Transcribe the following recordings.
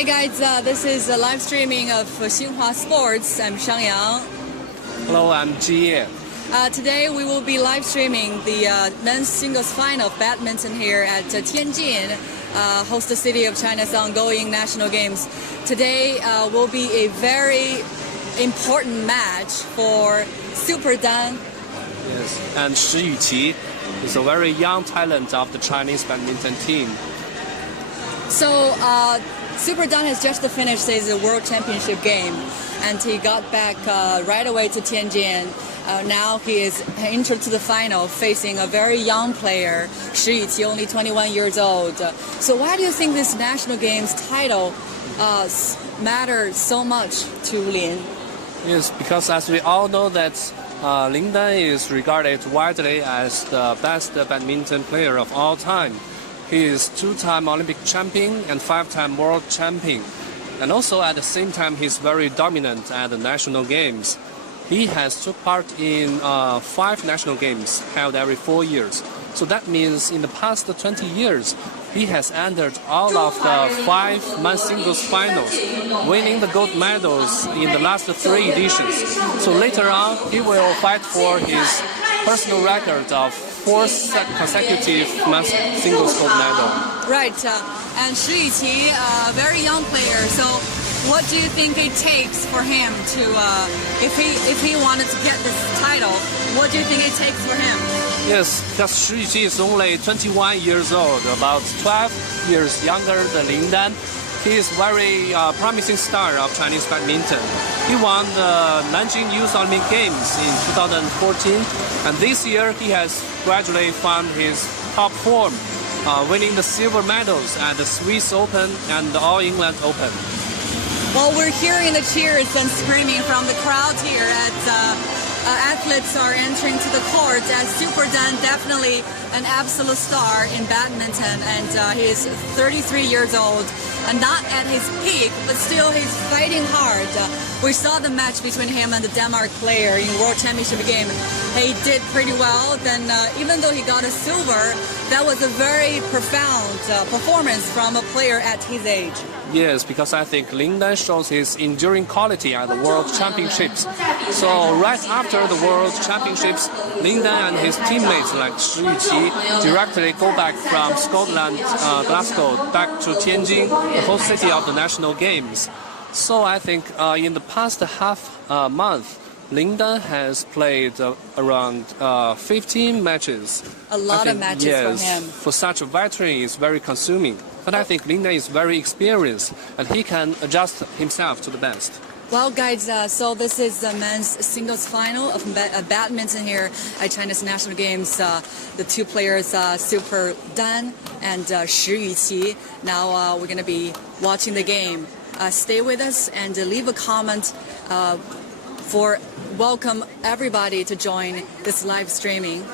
Hi guys, this is a live streaming of Xinhua Sports. I'm Shang Yang. Hello, I'm Ji. Today we will be live streaming the men's singles final of badminton here at Tianjin, host city of China's ongoing national games. Today will be a very important match for Super Dan. Yes, and Shi Yuqi is a very young talent of the Chinese badminton team. So Super Dan has just finished his World Championship game, and he got back right away to Tianjin. Now he is entered to the final facing a very young player, Shi Yuqi, only 21 years old. So why do you think this national games title matters so much to Lin? Yes, because as we all know that Lin Dan is regarded widely as the best badminton player of all time. He is two-time Olympic champion and five-time world champion. And also at the same time, he's very dominant at the national games. He has took part in 5 national games held every 4 years. So that means in the past 20 years, he has entered all of the 5 men's singles finals, winning the gold medals in the last 3 editions. So later on, he will fight for his personal record of 4 consecutive men's singles gold medal. Right, and Shi Yuqi, a very young player. So, what do you think it takes for him to, if he wanted to get this title? What do you think it takes for him? Yes, because Shi Yuqi is only 21 years old, about 12 years younger than Lin Dan. He is very promising star of Chinese badminton. He won the Nanjing Youth Olympic Games in 2014, and this year he has gradually found his top form, winning the silver medals at the Swiss Open and the All England Open. Well, we're hearing the cheers and screaming from the crowd here as athletes are entering to the court, as Super Dan definitely an absolute star in badminton, and he is 33 years old. And not at his peak, but still he's fighting hard. We saw the match between him and the Denmark player in World Championship game. He did pretty well. Then even though he got a silver, that was a very profound performance from a player at his age. Yes, because I think Lin Dan shows his enduring quality at the World Championships. So right after the World Championships, Lin Dan and his teammates like Shi Yuqi directly go back from Scotland, Glasgow, back to Tianjin, the host city of the national games. So I think in the past half month, Lin Dan has played around 15 matches. A lot of matches yes, for him. For such a veteran, it's very consuming. But I think Lin Dan is very experienced, and he can adjust himself to the best. Well, guys, so this is the men's singles final of badminton here at China's national games. The two players, Super Dan and Shi Yuqi. Now we're going to be watching the game. Stay with us and leave a comment for welcome everybody to join this live streaming.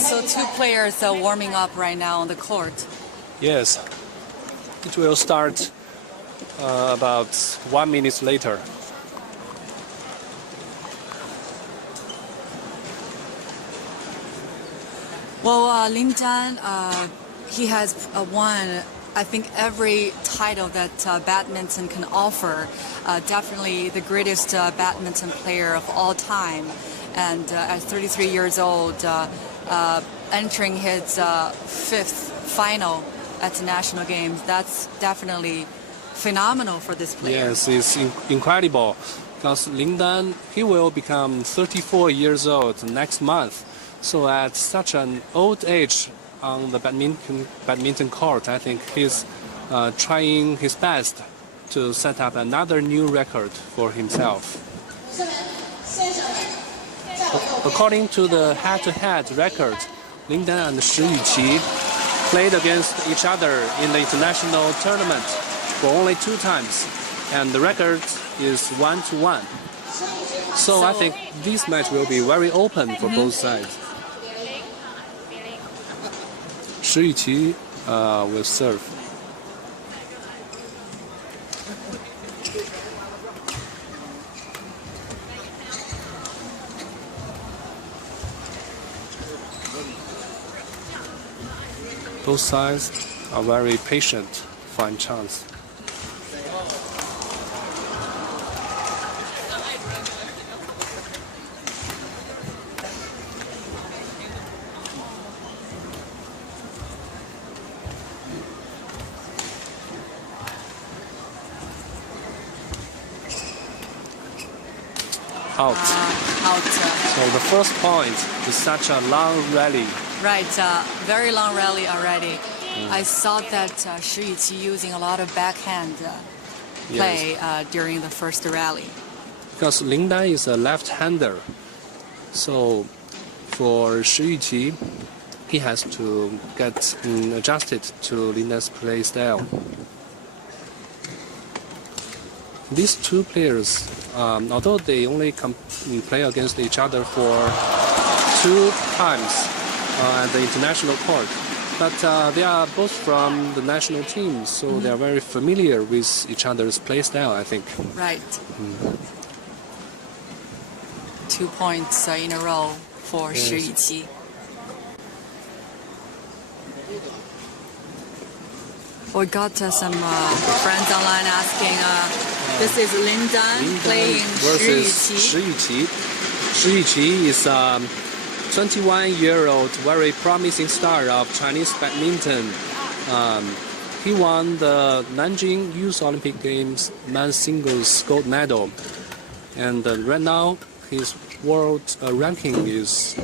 So two players are warming up right now on the court. Yes, it will start about 1 minute later. Well, Lin Dan, he has won, I think, every title that badminton can offer. Definitely the greatest badminton player of all time. And at 33 years old, entering his 5th final at the national games, that's definitely phenomenal for this player. Yes, it's incredible. Because Lin Dan, he will become 34 years old next month. So at such an old age on the badminton court, I think he's trying his best to set up another new record for himself. According to the head-to-head record, Lin Dan and Shi Yuqi played against each other in the international tournament for only 2 times, and the record is 1-1. So I think this match will be very open for both sides. Shi Yuqi will serve. Both sides are very patient, find chance. Out. So the first point is such a long rally. Right, very long rally already. I saw that Shi Yuqi using a lot of backhand play during the first rally. Because Lin Dan is a left-hander, so for Shi Yuqi, he has to get adjusted to Lin Dan's play style. These two players, although they only play against each other for 2 times at the international court, but they are both from the national team, so they are very familiar with each other's play style, I think. Right. 2 points in a row for Shi Yuqi. We got some friends online asking, this is Lin Dan playing versus Shi Yuqi. Shi Yuqi is a 21-year-old, very promising star of Chinese badminton. He won the Nanjing Youth Olympic Games men's singles gold medal, and right now his world ranking is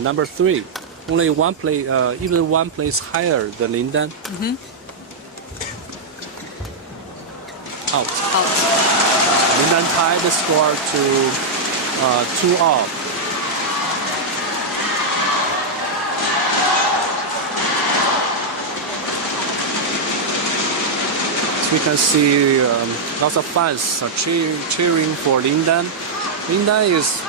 number 3, only even one place higher than Lin Dan. Out. Lin Dan tied the score to 2-all. So we can see lots of fans cheering for Lin Dan. Lin Dan is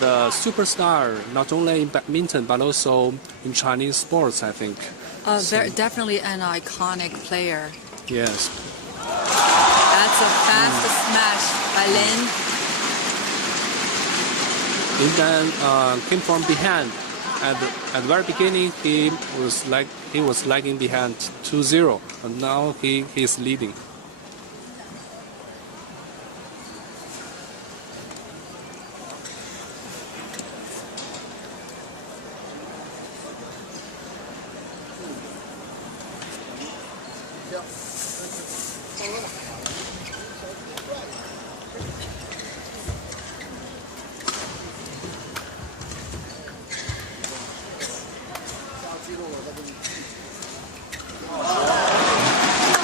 the superstar not only in badminton but also in Chinese sports, I think. Definitely an iconic player. Yes. That's a fast smash by Lin. Lin Dan came from behind. At the very beginning, he was lagging behind 2-0, and now he is leading.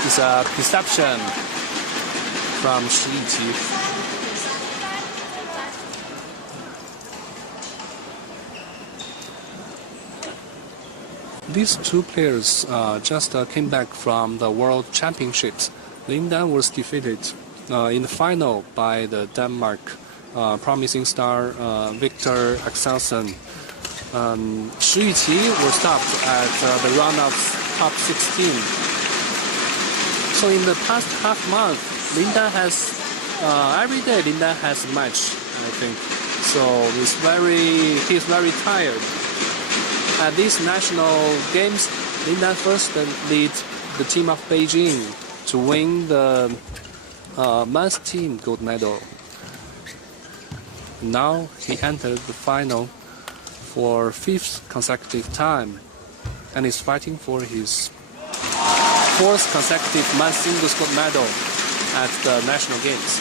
It's a deception from Shi Yuqi. These two players just came back from the World Championships. Lin Dan was defeated in the final by the Denmark promising star Victor Axelsen. Shi Yuqi was stopped at the round of top 16. So in the past half month, Lin Dan has every day Lin Dan has a match, I think. So he's very tired. At these national games, Lin Dan first lead the team of Beijing to win the men's team gold medal. Now he entered the final for 5th consecutive time, and is fighting for his 4th consecutive men's singles gold medal at the national games.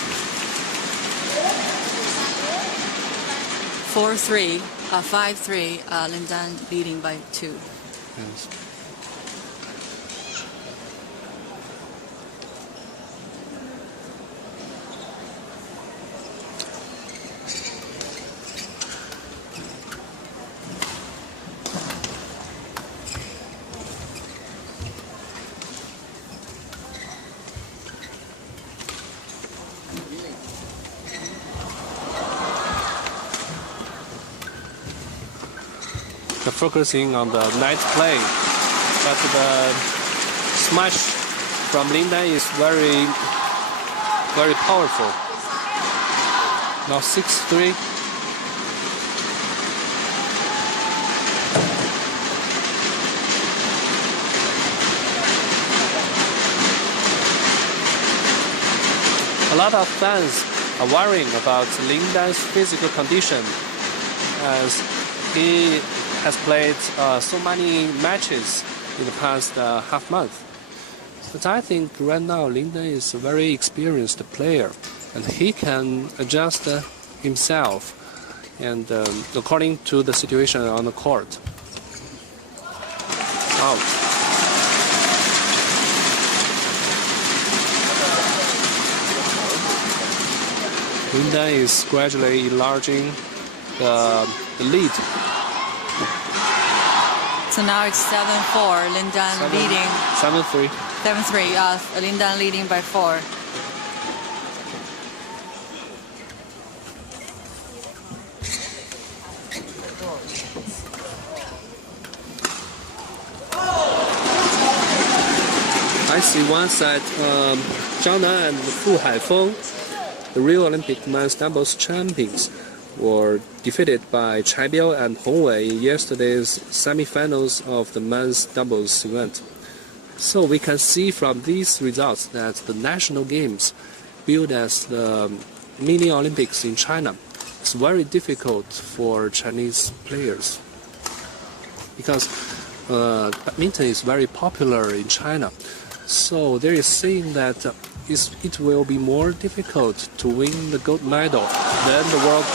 4-3, 5-3, Lin Dan leading by 2. Yes. focusing on the net play. But the smash from Lin Dan is very, very powerful. Now 6-3. A lot of fans are worrying about Lin Dan's physical condition, as he has played so many matches in the past half month. But I think right now Lin Dan is a very experienced player, and he can adjust himself and according to the situation on the court. Out. Lin Dan is gradually enlarging the lead. So now it's 7-4. Lin Dan leading. 7-3. 7-3. Lin Dan leading by 4. I see one side, Zhang Nan and Fu Haifeng, the Rio Olympic men's doubles champions, were defeated by Chai Biao and Hong Wei in yesterday's semifinals of the men's doubles event. So we can see from these results that the national games, billed as the mini Olympics in China, is very difficult for Chinese players, because badminton is very popular in China. So there is saying that it will be more difficult to win the gold medal than the world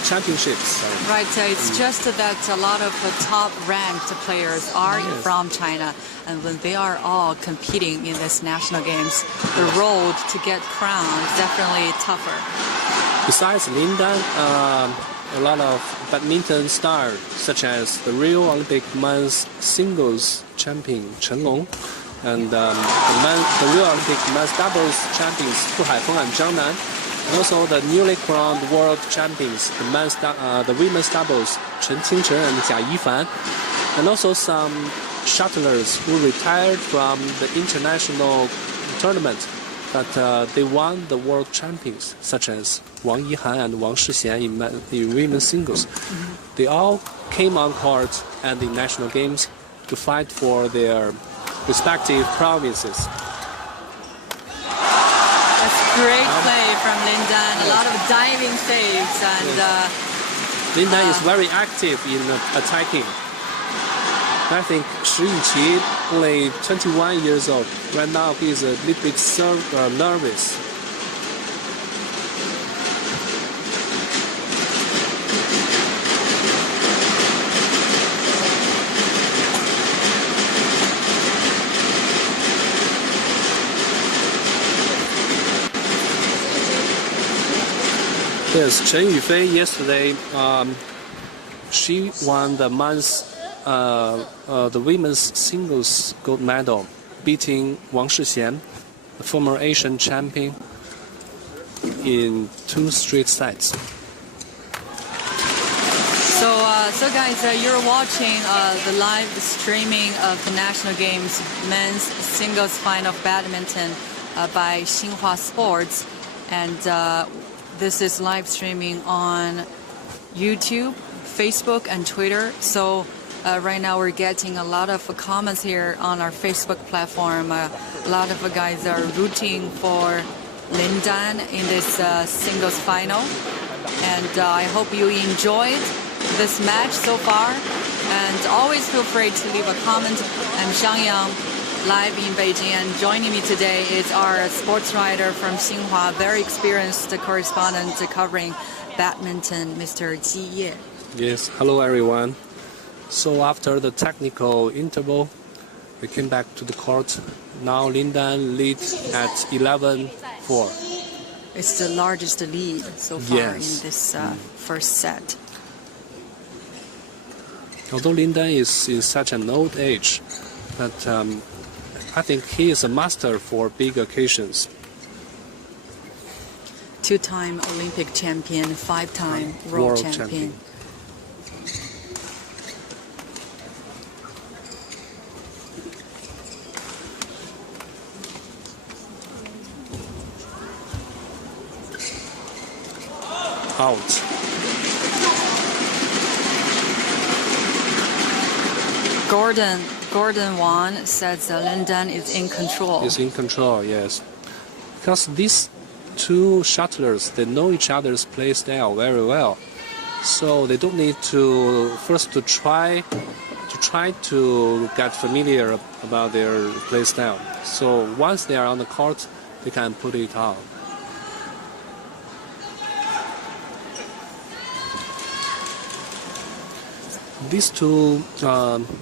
championships. Right, it's just that a lot of the top-ranked players are from China, and when they are all competing in this national games, the road to get crowned is definitely tougher. Besides Lin Dan, a lot of badminton stars, such as the Rio Olympic men's singles champion Chen Long, and the Rio Olympic men's doubles champions Fu Haifeng and Zhang Nan, and also the newly crowned world champions, the women's doubles Chen Qingchen and Jia Yifan, and also some shuttlers who retired from the international tournament, but they won the world champions, such as Wang Yihan and Wang Shixian in women's singles. They all came on court and in national games to fight for their respective provinces. That's great play from Lin Dan. A lot of diving saves, and Lin Dan is very active in attacking. I think Shi Yuqi, only 21 years old. Right now he is a little bit nervous. Yes, Chen Yufei yesterday, she won the the women's singles gold medal, beating Wang Shixian, the former Asian champion, in 2 straight sets. So guys, you're watching the live streaming of the National Games men's singles final of badminton by Xinhua Sports, and this is live streaming on YouTube, Facebook, and Twitter. So right now we're getting a lot of comments here on our Facebook platform. A lot of guys are rooting for Lin Dan in this singles final, and I hope you enjoyed this match so far. And always feel free to leave a comment. I'm Xiang Yang, live in Beijing, and joining me today is our sports writer from Xinhua, very experienced correspondent covering badminton, Mr. Ji Ye. Yes, hello everyone. So after the technical interval, we came back to the court. Now Lin Dan leads at 11-4. It's the largest lead so far in this first set. Although Lin Dan is in such an old age, but I think he is a master for big occasions. 2-time Olympic champion, 5-time world champion. out. Gordon Wang says Lin Dan is in control. Is in control, yes. Because these two shuttlers, they know each other's play style very well. So they don't need to first to try to get familiar about their play style. So once they are on the court, they can put it on. These two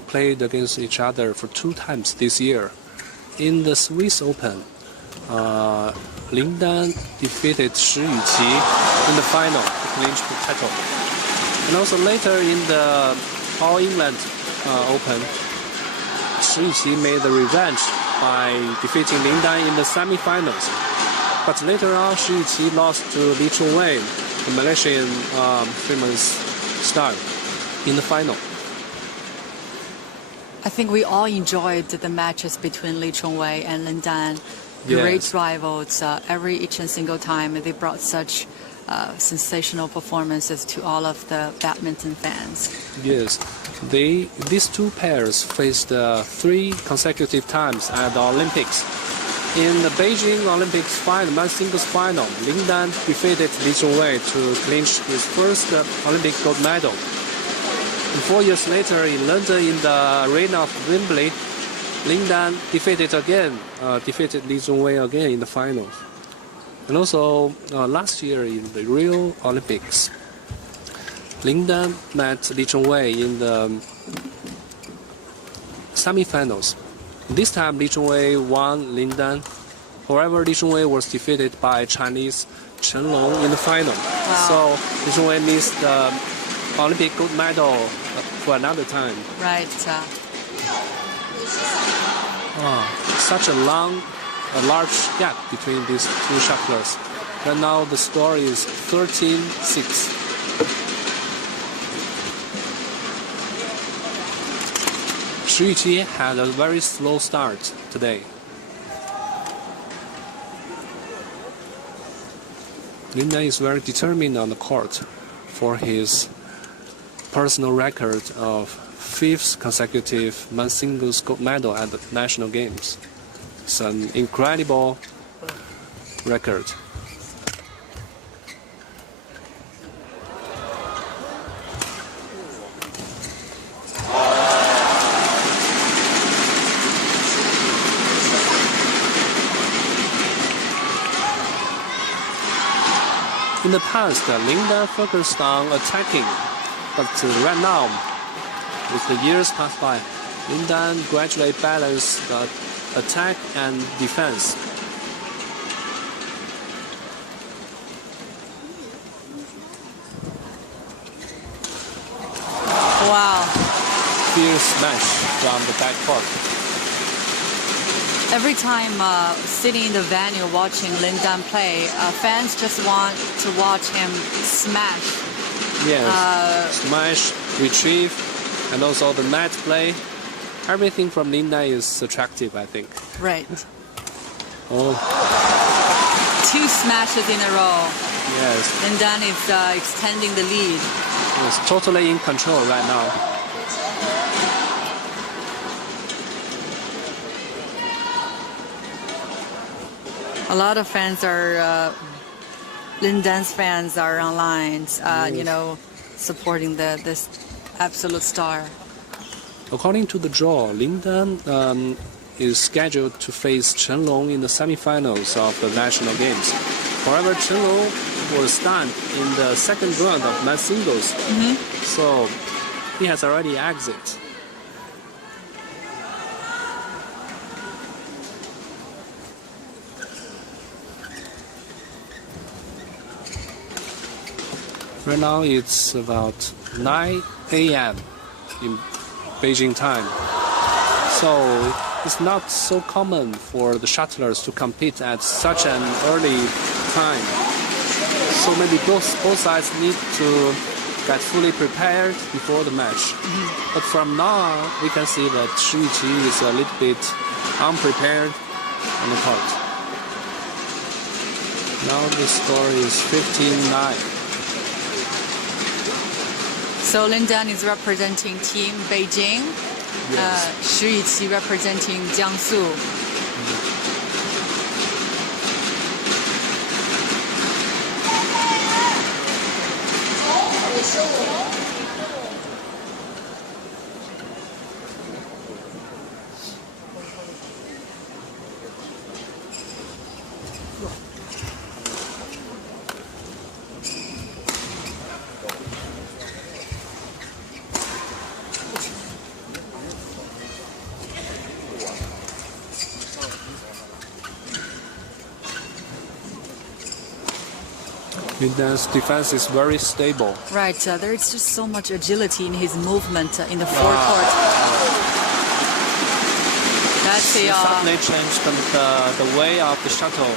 played against each other for 2 times this year. In the Swiss Open, Lin Dan defeated Shi Yuqi in the final to clinch the title. And also later in the All England Open, Shi Yuqi made the revenge by defeating Lin Dan in the semi-finals. But later on, Shi Yuqi lost to Li Chongwei, the Malaysian famous star, in the final. I think we all enjoyed the matches between Li Chongwei and Lin Dan. Great rivals. Each and single time they brought such sensational performances to all of the badminton fans. Yes, these two pairs faced 3 consecutive times at the Olympics. In the Beijing Olympics final, men's singles final, Lin Dan defeated Li Chongwei to clinch his first Olympic gold medal. And 4 years later, in London, in the arena of Wembley, Lin Dan defeated Li Chongwei again in the finals. And also last year in the Rio Olympics, Lin Dan met Li Chongwei in the semi-finals. This time Li Chongwei won Lin Dan. However, Li Chongwei was defeated by Chinese Chen Long in the final. Wow. So Li Chongwei missed the Olympic gold medal for another time. Right. Such a large gap between these two shuttlers. Right now the score is 13-6. Shi Yuqi had a very slow start today. Lin Dan is very determined on the court for his personal record of 5th consecutive men's singles gold medal at the national games. It's an incredible record. In the past, Lin Dan focused on attacking, but right now, with the years pass by, Lin Dan gradually balanced the attack and defense. Wow. Fierce smash from the backcourt. Every time sitting in the venue watching Lin Dan play, fans just want to watch him smash. Yes, smash, retrieve, and also the net play. Everything from Lin Dan is attractive, I think. Right. Oh. 2 smashes in a row. Yes. Lin Dan is extending the lead. He's totally in control right now. A lot of fans are, Lin Dan's fans are online, supporting this absolute star. According to the draw, Lin Dan is scheduled to face Chen Long in the semifinals of the national games. However, Chen Long was stunned in the second round of men's singles, so he has already exited. Right now it's about 9 a.m. in Beijing time. So it's not so common for the shuttlers to compete at such an early time. So maybe both sides need to get fully prepared before the match. But from now on, we can see that Shi Yuqi is a little bit unprepared on the court. Now the score is 15-9. So Lin Dan is representing Team Beijing. Shi Yuqi representing Jiangsu. Lin Dan's defense is very stable. Right, there's just so much agility in his movement in the forecourt. That's He suddenly changed the way of the shuttle.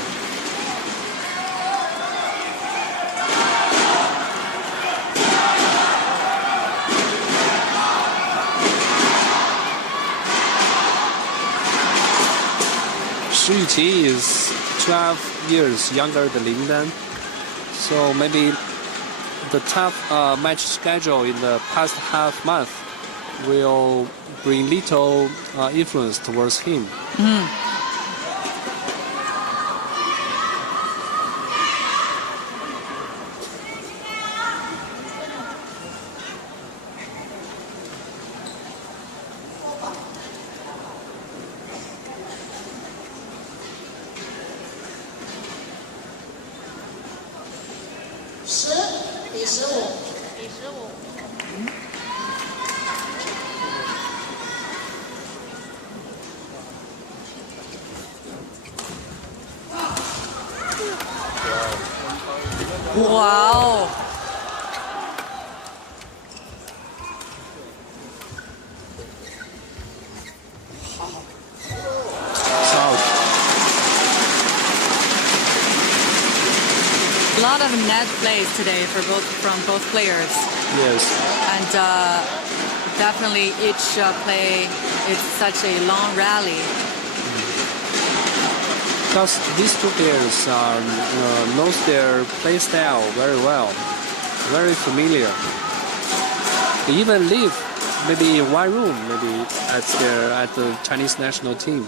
Shi Yuqi is 12 years younger than Lin Dan. So maybe the tough match schedule in the past half month will bring little influence towards him. Wow. A lot of net plays today from both players. Yes. And definitely each play is such a long rally. Because these two players knows their play style very well, very familiar. They even live maybe in one room, maybe at the Chinese national team.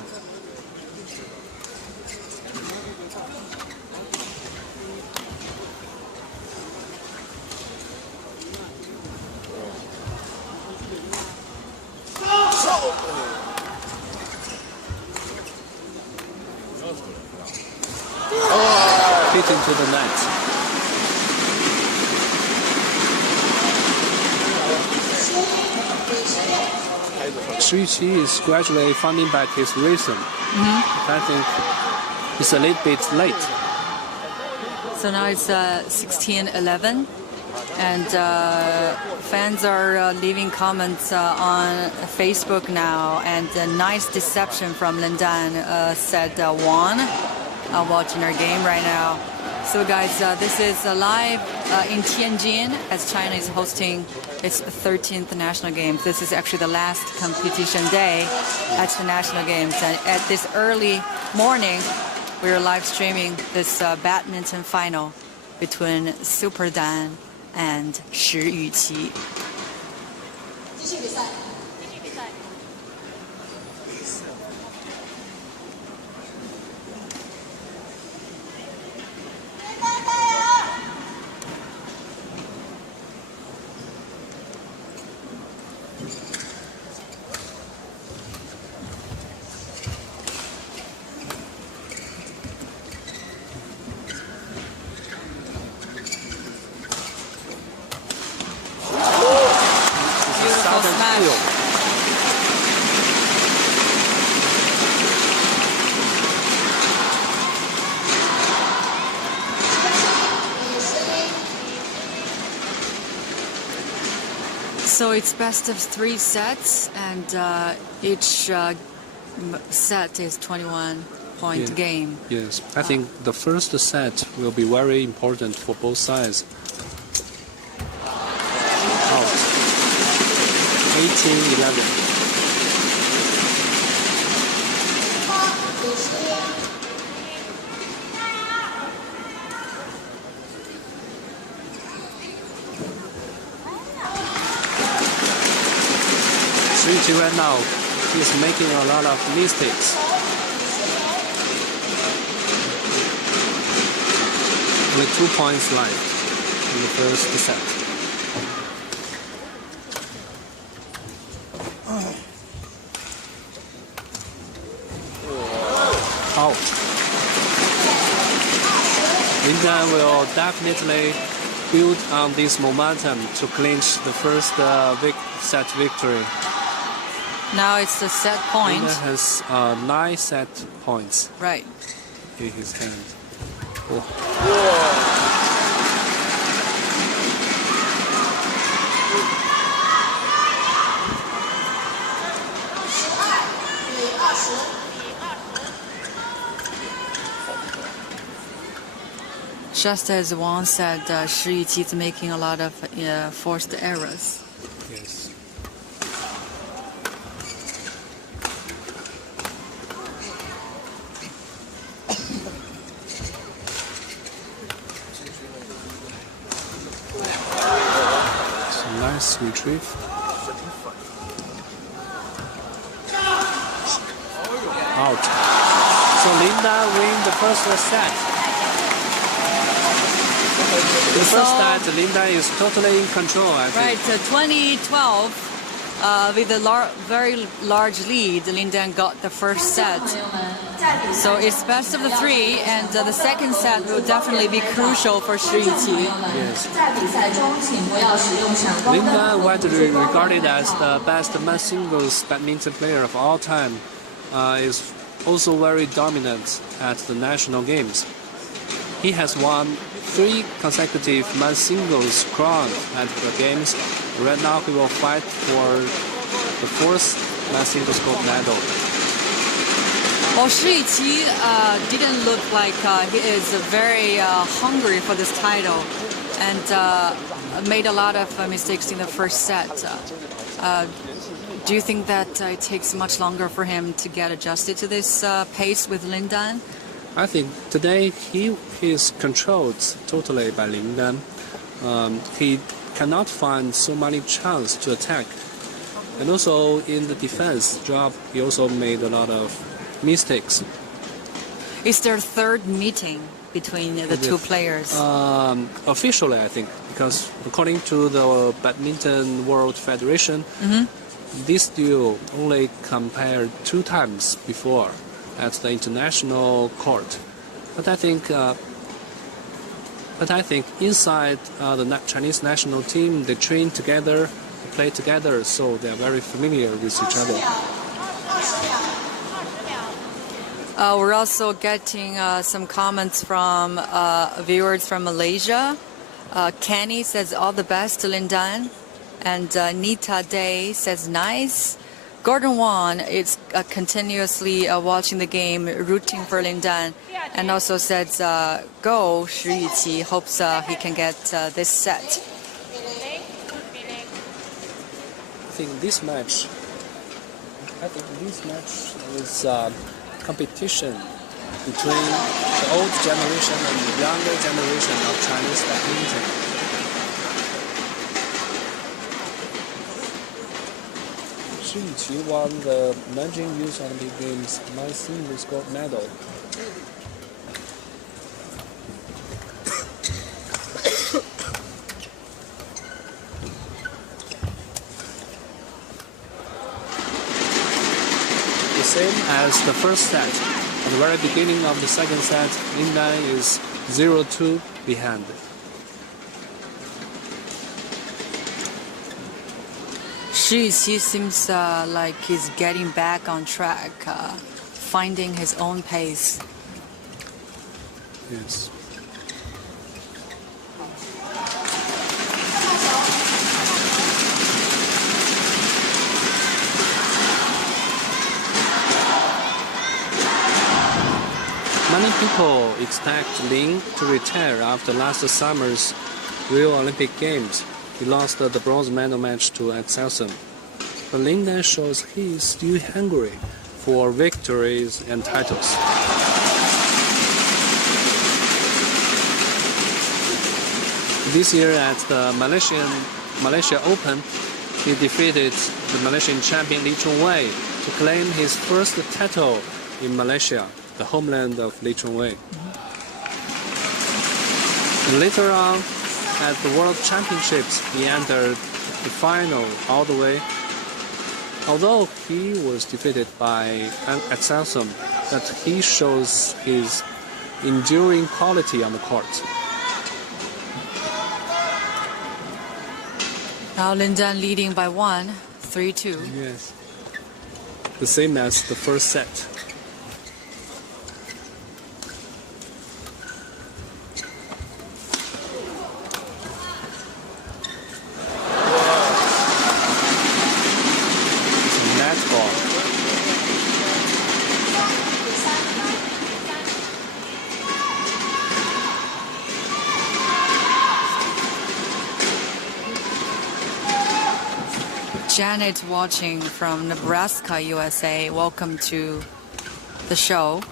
Hit into the net. Shi Yuqi is gradually finding back his rhythm. I think it's a little bit late. So now it's 16-11, and fans are leaving comments on Facebook now. And a nice deception from Lin Dan said won. Watching our game right now. So guys, this is live in Tianjin as China is hosting its 13th national games. This is actually the last competition day at the national games, and at this early morning we are live streaming this badminton final between Super Dan and Shi Yuqi. So it's best of 3 sets, and each set is 21-point game. Yes, I think the first set will be very important for both sides. Out. 18-11. Shi Yuqi right now, he's making a lot of mistakes. Only 2 points left in the first set. Out. Lin Dan will definitely build on this momentum to clinch the first set victory. Now it's the set point. Lin Dan has 9 set points Right. in his hand. Oh. Just as Wang said, Shi Yuqi is making a lot of forced errors. Yes. It's a nice retrieve. Out. So Lin Dan win the first set. The first set, Lin Dan is totally in control, I think. Right, 2012, with a very large lead, Lin Dan got the first set. So it's best of the 3, and the second set will definitely be crucial for Shi Yuqi. Yes. Lin Dan, widely regarded as the best men's singles badminton player of all time, is also very dominant at the national games. He has won 3 consecutive men's singles crown at the games. Right now he will fight for the 4th men's singles gold medal. Well, Shi Yuqi didn't look like he is very hungry for this title, and made a lot of mistakes in the first set. Do you think that it takes much longer for him to get adjusted to this pace with Lin Dan? I think today he is controlled totally by Lin Dan. He cannot find so many chances to attack. And also in the defense job, he also made a lot of mistakes. Is there a third meeting between the 2 players? Officially, I think, because according to the Badminton World Federation, this duel only compared 2 times before at the international court. But I think inside the Chinese national team, they train together, they play together, so they are very familiar with each other. We're also getting some comments from viewers from Malaysia. Kenny says all the best to Lin Dan, and Nita Day says nice. Gordon Wang is continuously watching the game, rooting for Lin Dan, and also says go Shi Yuqi, hopes he can get this set. I think this match is competition between the old generation and the younger generation of Chinese badminton. Shi Yuqi won the Nanjing Youth Olympic Games men's singles gold medal. The same as the first set. At the very beginning of the second set, Lin Dan is 0-2 behind. Shi Yuqi seems like he's getting back on track, finding his own pace. Yes. Many people expect Lin to retire after last summer's Rio Olympic Games. He lost the bronze medal match to Excelsior. But Lin Dan shows he is still hungry for victories and titles. This year at the Malaysia Open, he defeated the Malaysian champion Lee Chongwei to claim his first title in Malaysia, the homeland of Lee Chongwei. And later on, at the World Championships, he entered the final all the way. Although he was defeated by Excelsior, that he shows his enduring quality on the court. Now Lin Dan leading by 1, 3-2. Yes. The same as the first set. It's a net ball. Janet watching from Nebraska, USA. Welcome to the show.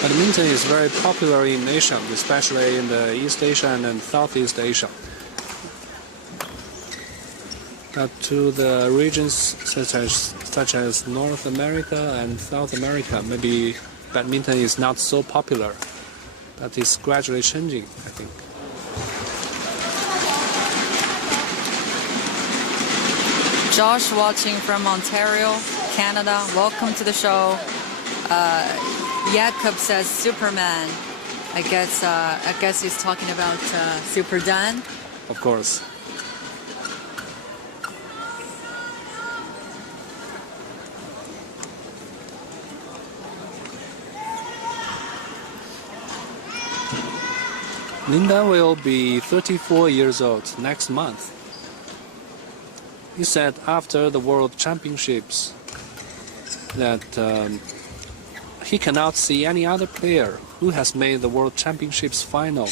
Badminton is very popular in Asia, especially in the East Asia and Southeast Asia. To the regions such as North America and South America, maybe badminton is not so popular, but it's gradually changing, I think. Josh watching from Ontario, Canada. Welcome to the show. Jakob says Superman. I guess he's talking about Super Dan. Of course. Lin Dan will be 34 years old next month. He said after the World Championships that he cannot see any other player who has made the World Championships final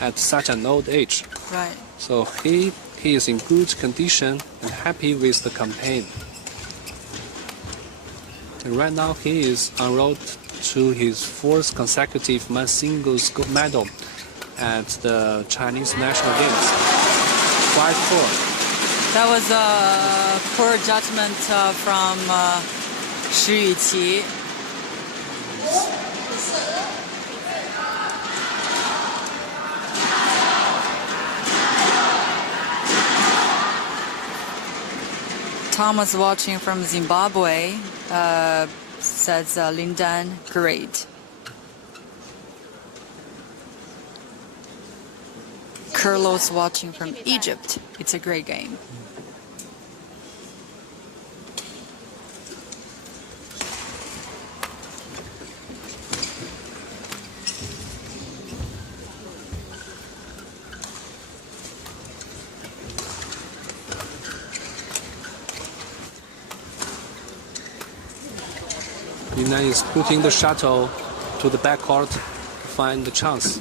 at such an old age. Right. So he is in good condition and happy with the campaign. And right now he is en route to his fourth consecutive men's singles gold medal at the Chinese National Games. 5-4. That was a poor judgment from Yuqi. Thomas watching from Zimbabwe says Lin Dan, great. Carlos watching from Egypt. It's a great game. Lin Dan is putting the shuttle to the backcourt to find the chance.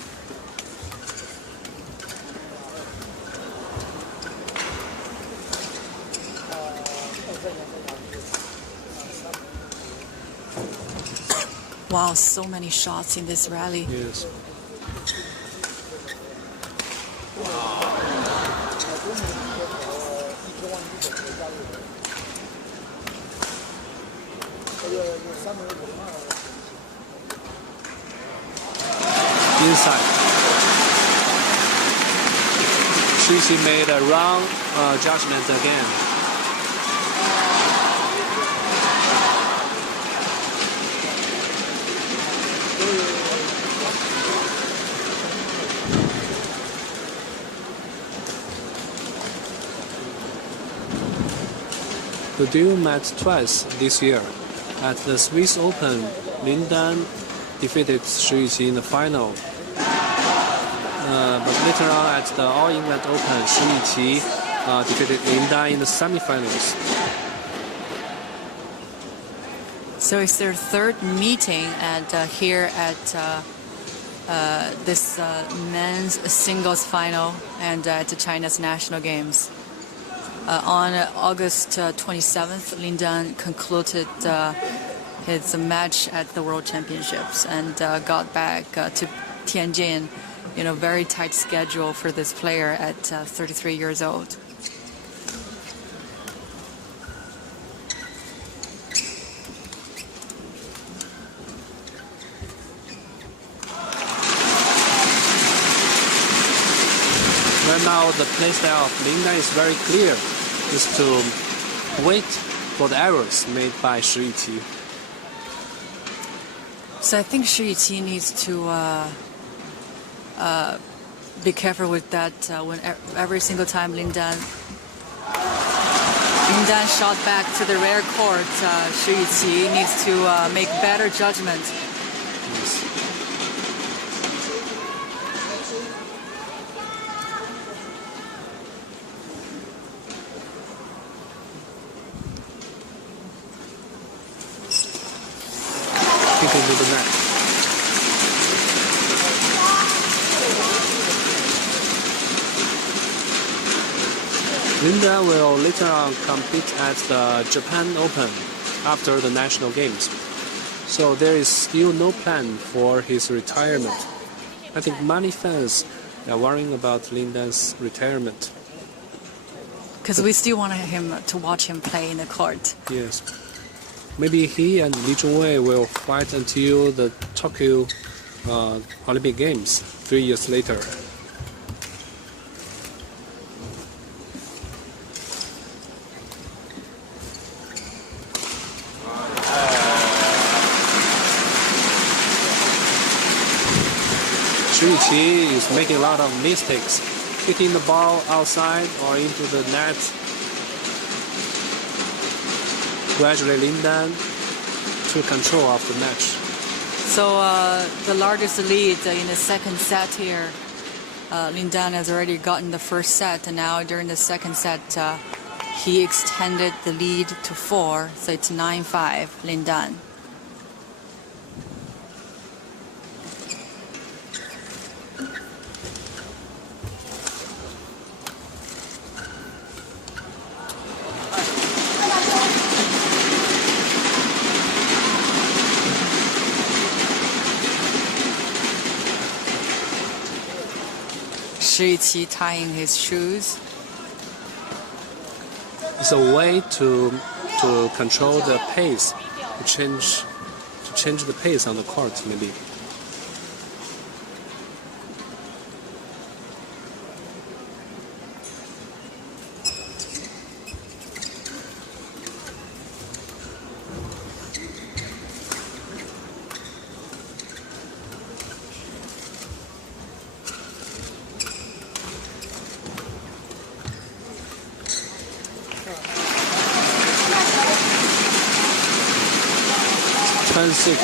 Wow, so many shots in this rally. Yes. Inside. She made a wrong judgment again. The duo met twice this year. At the Swiss Open, Lin Dan defeated Shi Yuqi in the final. But later on at the All England Open, Shi Yuqi defeated Lin Dan in the semifinals. So it's their third meeting here at this men's singles final and at the China's national games. On August 27th, Lin Dan concluded his match at the World Championships and got back to Tianjin. Very tight schedule for this player at 33 years old. Right now, the playstyle of Lin Dan is very clear. Is to wait for the errors made by Shi Yuqi. So I think Shi Yuqi needs to be careful with that. When every single time Lin Dan shot back to the rear court, Shi Yuqi needs to make better judgment. Yes. Kicking to the net. Lin Dan will later on compete at the Japan Open after the national games. So there is still no plan for his retirement. I think many fans are worrying about Lin Dan's retirement. Because we still want to watch him play in the court. Yes. Maybe he and Li Zhongwei will fight until the Tokyo Olympic Games 3 years later. Shi Yuqi is making a lot of mistakes, kicking the ball outside or into the net. Gradually, Lin Dan took control of the match. So the largest lead in the second set here, Lin Dan has already gotten the first set, and now during the second set, he extended the lead to 4, so it's 9-5, Lin Dan. Shi Yuqi tying his shoes. It's a way to control the pace, to change the pace on the court, maybe. Turn 6.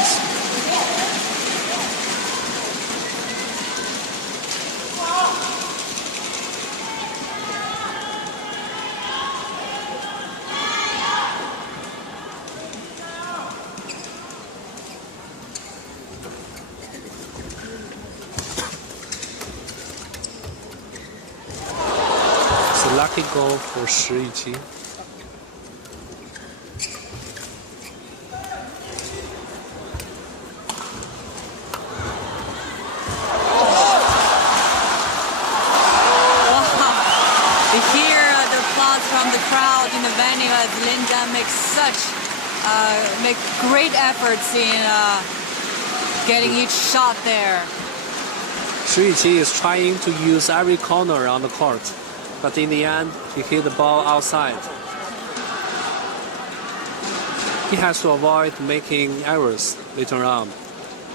It's a lucky goal for Shi Yuqi. From the crowd in the venue as Lin Dan make great efforts in getting each shot there. Shi Yuqi is trying to use every corner on the court, but in the end, he hit the ball outside. He has to avoid making errors later on,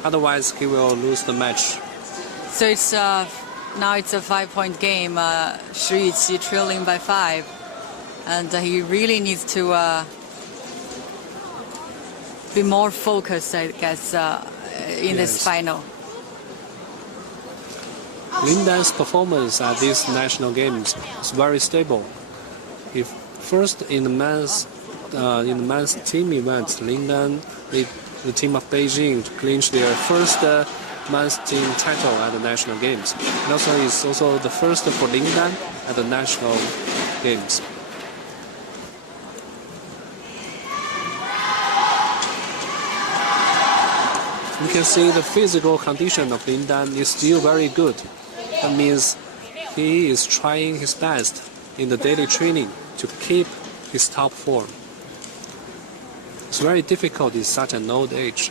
otherwise he will lose the match. So it's now it's a 5-point game. Shi Yuqi trailing by 5. And he really needs to be more focused, I guess, in this final. Lin Dan's performance at these national games is very stable. If first in the men's team event, Lin Dan led the team of Beijing to clinch their first men's team title at the national games. And also, it's also the first for Lin Dan at the national games. You can see the physical condition of Lin Dan is still very good. That means he is trying his best in the daily training to keep his top form. It's very difficult in such an old age.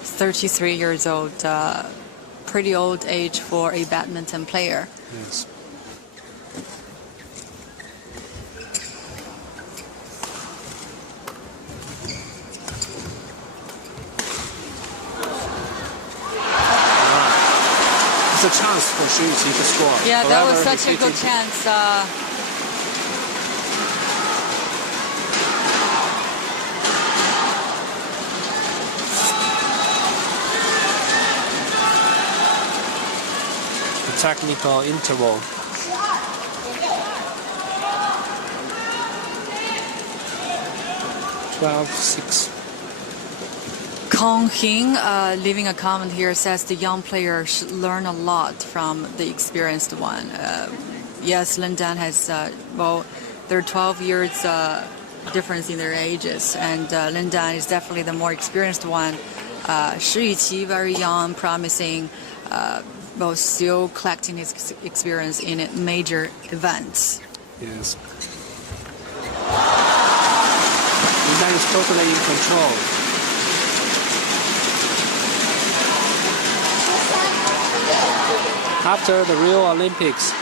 33 years old, pretty old age for a badminton player. Yes. It's a chance for Xu Yuqi to score. Yeah, that was However, such a good chance. Technical interval. 12-6. Kong Hing, leaving a comment here, says the young player should learn a lot from the experienced one. Yes, Lin Dan has, there are 12 years difference in their ages, and Lin Dan is definitely the more experienced one. Xu Yuqi, very young, promising, both still collecting his experience in major events. Yes. Lin Dan is totally in control. After the Rio Olympics,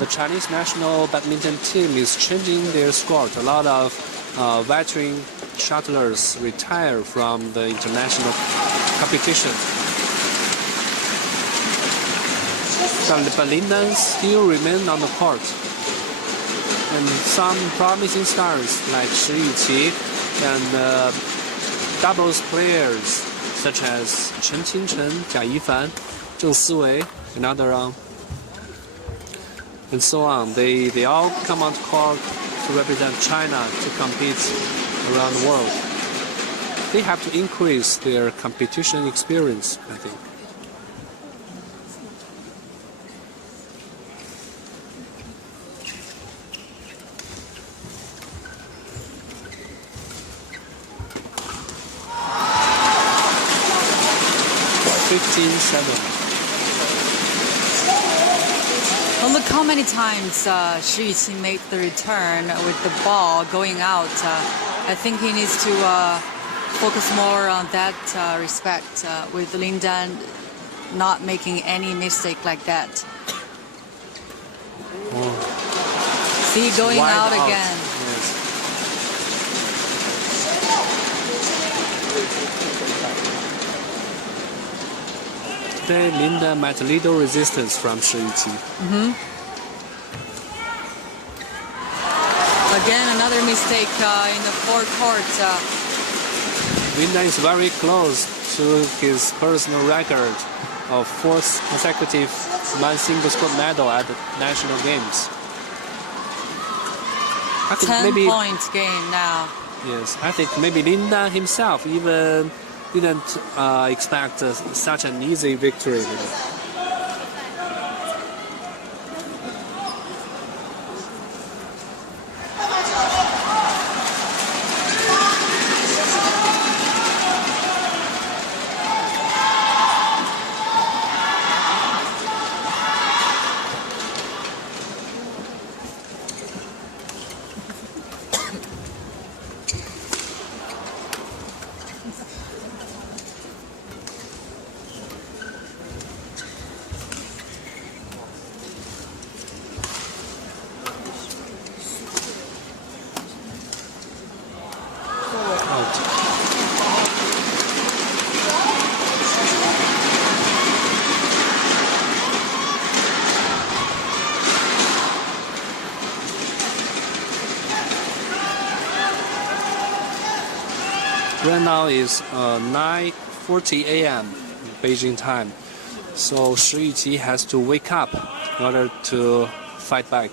the Chinese national badminton team is changing their squad. A lot of veteran shuttlers retire from the international competition. But Lin Dan still remain on the court. And some promising stars like Xu Yuqi and doubles players such as Chen Qingchen, Jia Yifan, Zheng Siwei, and other and so on. They all come on court to represent China to compete around the world. They have to increase their competition experience, I think. Well, look how many times Xu Yuqi made the return with the ball going out. I think he needs to focus more on that respect, with Lin Dan not making any mistake like that. See, going out again. Yes. Today, Lin Dan met little resistance from Xu Yuqi. Again, another mistake in the forecourt. Lin Dan is very close to his personal record of 4th consecutive men's single sport medal at the national games. I think 10-point game now. Yes, I think maybe Lin Dan himself even didn't expect such an easy victory. Right now is 9:40 a.m. Beijing time, so Xu Yuqi has to wake up in order to fight back.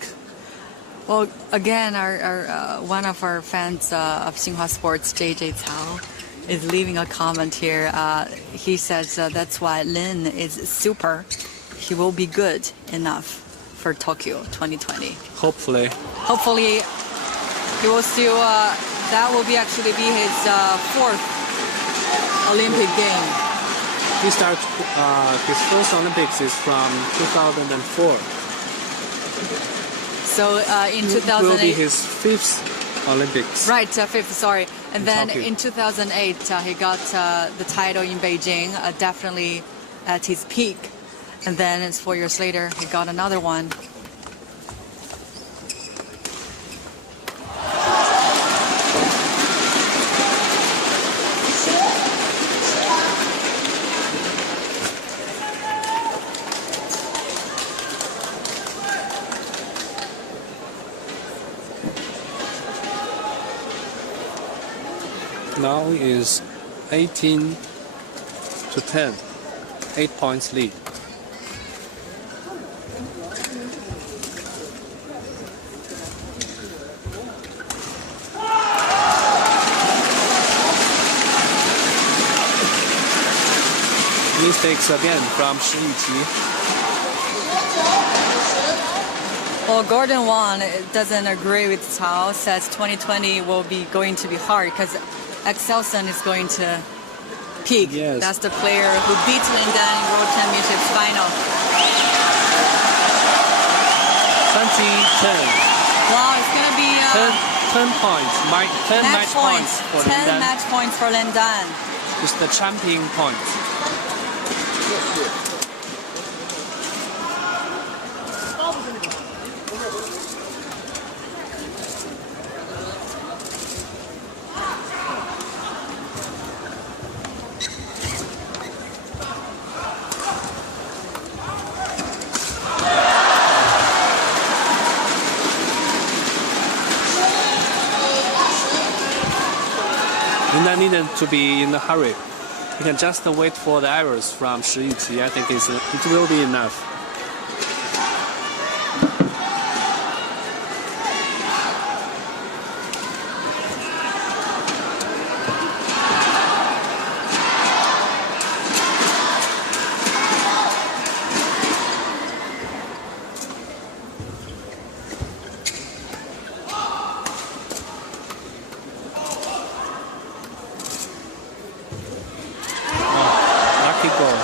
Well, again, our one of our fans of Xinhua Sports, JJ Cao, is leaving a comment here. He says that's why Lin is super. He will be good enough for Tokyo 2020. Hopefully. Hopefully, he will still. That will be his 4th Olympic game. He started his first Olympics is from 2004. So in It will be 2008, his fifth Olympics. right, fifth, sorry. And then Tokyo. in 2008, he got the title in Beijing, definitely at his peak. And then it's 4 years later, he got another one. Now is 18 to 10, 8 points lead. Mistakes again from Shi Yuqi. Well, Gordon Wang doesn't agree with Cao, says 2020 will be going to be hard because Axelsen is going to peak. Yes. That's the player who beat Lin Dan in World Championships final. 20-10. Wow, it's going to be 10 points. 10 match points for Lin 10 Dan. match points for Lin Dan. It's the champion point. Lin Dan needn't to be in a hurry. You can just wait for the errors from Shi Yuqi. I think it will be enough. Lucky goal.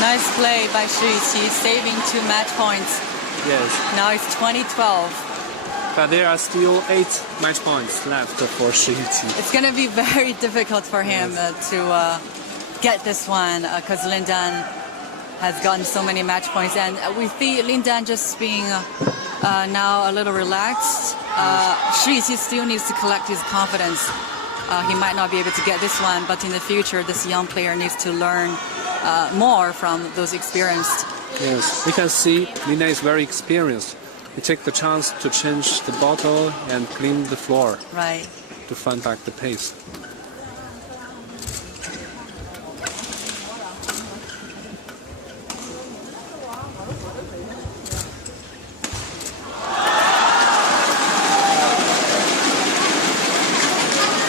Nice play by Shi Yuqi, saving 2 match points. Yes. Now it's 2012. But there are still 8 match points left for Shi Yuqi. It's going to be very difficult for him to get this one because Lin Dan has gotten so many match points. And we see Lin Dan just being now a little relaxed. Shi Yuqi still needs to collect his confidence. He might not be able to get this one, but in the future, this young player needs to learn more from those experienced. Yes, we can see Lin Dan is very experienced. He take the chance to change the bottle and clean the floor Right. to find back the pace.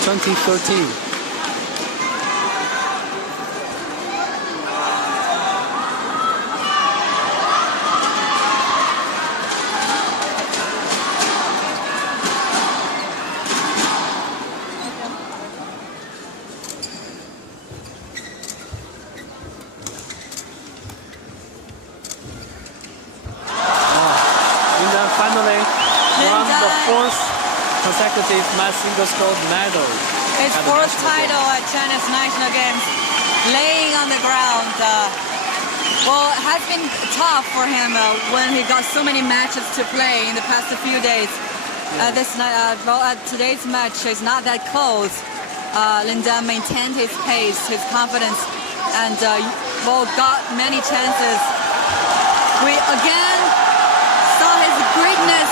(2013) Lin Dan finally won the 4th consecutive mass singles gold medal. His at the 4th national title at China's national games, laying on the ground. Well, it has been tough for him when he got so many matches to play in the past few days. At today's match is not that close. Lin Dan maintained his pace, his confidence, and got many chances. We again saw his greatness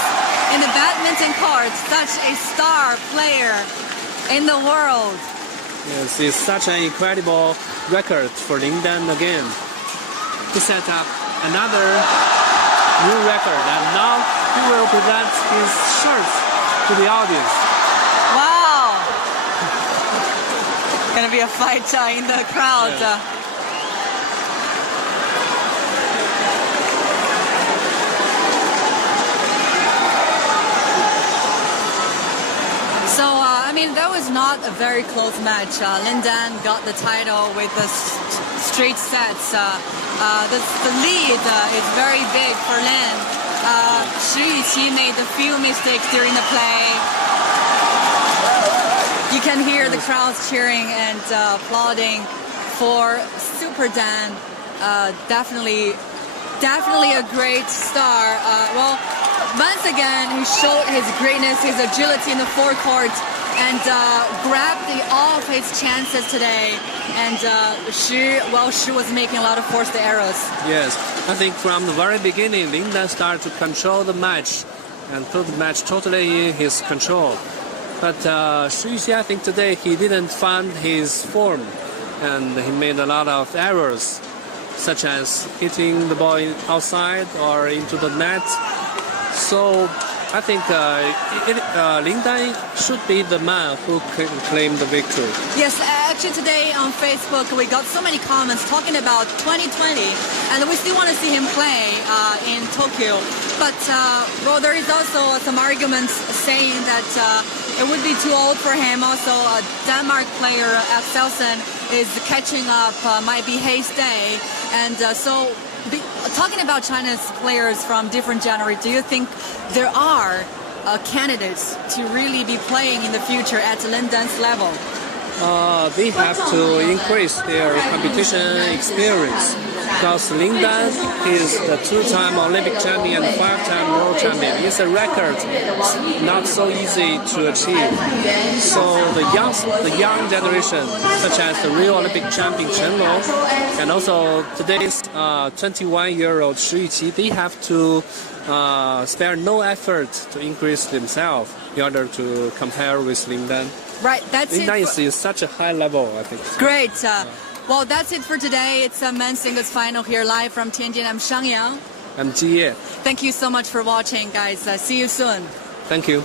in the badminton court. Such a star player in the world. Yes, it's such an incredible record for Lin Dan again. He set up another new record, and now he will present his shirts to the audience. Wow! Gonna be a fight in the crowd. Yeah. So, I mean, that was not a very close match. Lin Dan got the title with the straight sets. The lead is very big for Lin. Yuqi made a few mistakes during the play. You can hear the crowds cheering and applauding for Super Dan. Definitely a great star. Well, once again, he showed his greatness, his agility in the forecourt, and grabbed all of his chances today. And she was making a lot of forced errors. Yes, I think from the very beginning, Lin Dan started to control the match and put the match totally in his control. But Yuqi, I think today he didn't find his form, and he made a lot of errors, such as hitting the ball outside or into the net. So I think Lin Dan should be the man who can claim the victory. Yes, actually today on Facebook we got so many comments talking about 2020, and we still want to see him play in Tokyo. But well, there is also some arguments saying that it would be too old for him. Also, Denmark player Axelsen is catching up, might be his day. And talking about China's players from different generations, do you think there are candidates to really be playing in the future at Lin Dan's level? They have to increase their competition experience, because Lin Dan is the 2-time Olympic champion and 5-time world champion. It's a record, not so easy to achieve. So the young generation, such as the Rio Olympic champion Chen Long, and also today's 21-year-old Yuqi, they have to spare no effort to increase themselves in order to compare with Lin Dan. Right, that's Lin it. Dan is such a high level, I think. Great. Well, that's it for today. It's a men's singles final here live from Tianjin. I'm Shangyang. I'm Ji Ye. Thank you so much for watching, guys. See you soon. Thank you.